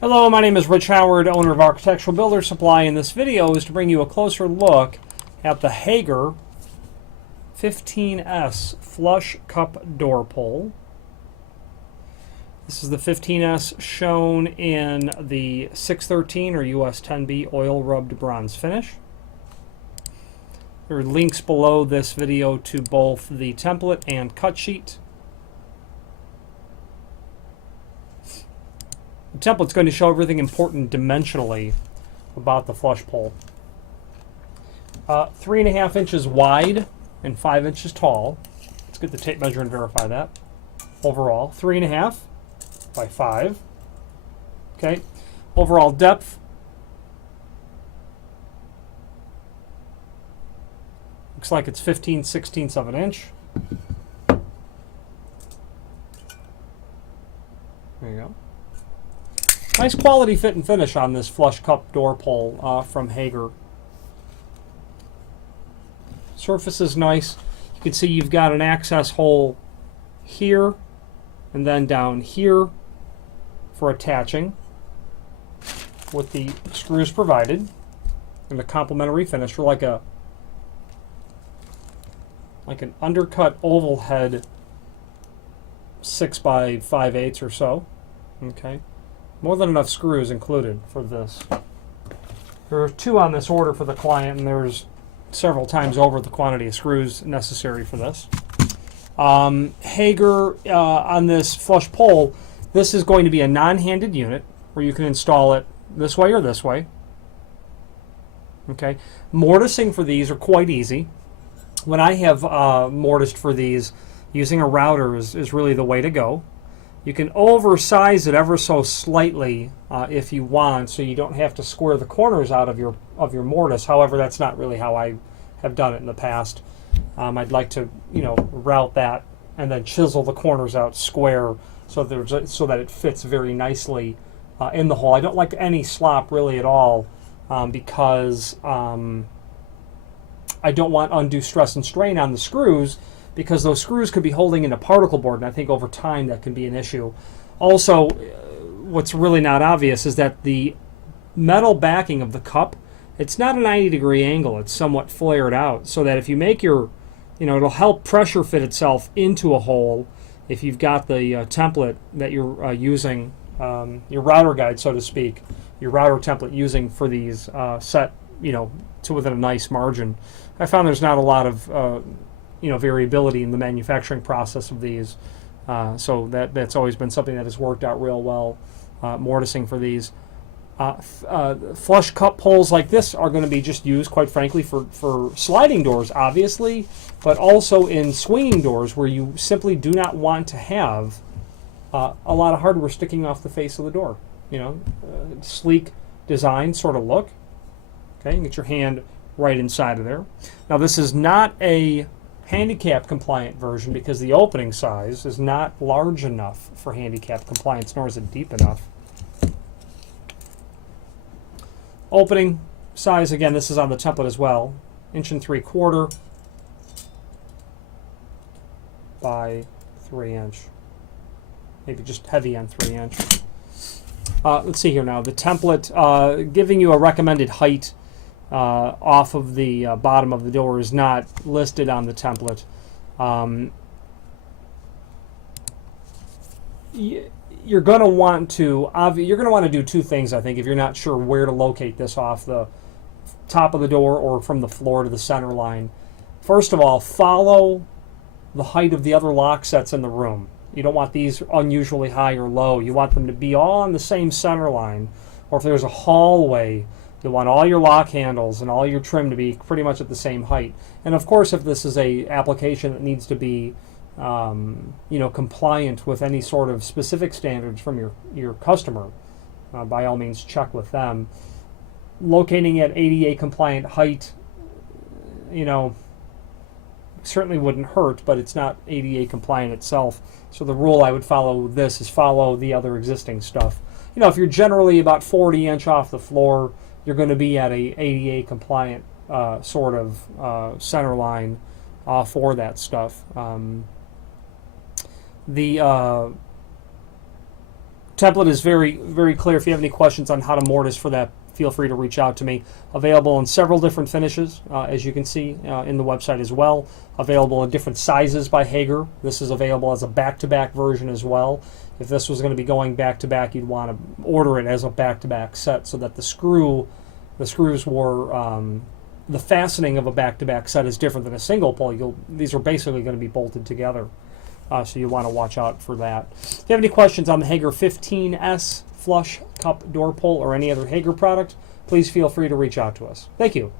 Hello, my name is Rich Howard, owner of Architectural Builder Supply, and this video is to bring you a closer look at the Hager 15S flush cup door pull. This is the 15S shown in the 613 or US10B oil rubbed bronze finish. There are links below this video to both the template and cut sheet. The template's going to show everything important dimensionally about the flush pull. 3.5 inches wide and 5 inches tall. Let's get the tape measure and verify that. Overall, 3.5 by 5. Okay. Overall depth, looks like it's 15/16 of an inch. There you go. Nice quality fit and finish on this flush cup door pull from Hager. Surface is nice. You can see you've got an access hole here and then down here for attaching with the screws provided and a complementary finish for like an undercut oval head 6 by 5/8 or so. Okay. More than enough screws included for this. There are 2 on this order for the client, and there's several times over the quantity of screws necessary for this. Hager, on this flush pull, this is going to be a non-handed unit where you can install it this way or this way. Okay. Mortising for these are quite easy. When I have mortised for these, using a router is really the way to go. You can oversize it ever so slightly if you want, so you don't have to square the corners out of your mortise. However, that's not really how I have done it in the past. I'd like to, route that and then chisel the corners out square so that it fits very nicely in the hole. I don't like any slop really at all because I don't want undue stress and strain on the screws, because those screws could be holding in a particle board, and I think over time that can be an issue. Also, what's really not obvious is that the metal backing of the cup, it's not a 90-degree angle. It's somewhat flared out, so that if you make your, it'll help pressure fit itself into a hole if you've got the template that you're using, your router guide, so to speak, your router template using for these set, to within a nice margin. I found there's not a lot of variability in the manufacturing process of these, so that's always been something that has worked out real well. Mortising for these flush cup pulls like this are going to be just used, quite frankly, for sliding doors, obviously, but also in swinging doors where you simply do not want to have a lot of hardware sticking off the face of the door. Sleek design sort of look. Okay, you get your hand right inside of there. Now, this is not a handicap compliant version because the opening size is not large enough for handicap compliance, nor is it deep enough. Opening size, again, this is on the template as well, 1.75 inches by 3 inch. Maybe just heavy on 3 inch. Let's see here now. The template giving you a recommended height off of the bottom of the door is not listed on the template. You're going to want to do 2 things, I think, if you're not sure where to locate this off the top of the door or from the floor to the center line. First of all, follow the height of the other lock sets in the room. You don't want these unusually high or low. You want them to be all on the same center line. Or if there's a hallway, you want all your lock handles and all your trim to be pretty much at the same height. And of course, if this is a application that needs to be compliant with any sort of specific standards from your customer, by all means check with them. Locating at ADA compliant height, certainly wouldn't hurt, but it's not ADA compliant itself. So the rule I would follow with this is follow the other existing stuff. If you're generally about 40 inch off the floor, you're going to be at a ADA compliant sort of center line for that stuff. The template is very, very clear. If you have any questions on how to mortise for that, feel free to reach out to me. Available in several different finishes, as you can see in the website as well. Available in different sizes by Hager. This is available as a back-to-back version as well. If this was going to be going back-to-back, you'd want to order it as a back-to-back set so that the screws were, the fastening of a back-to-back set is different than a single pull. These are basically going to be bolted together. So you want to watch out for that. If you have any questions on the Hager 15S flush cup door pull or any other Hager product, please feel free to reach out to us. Thank you.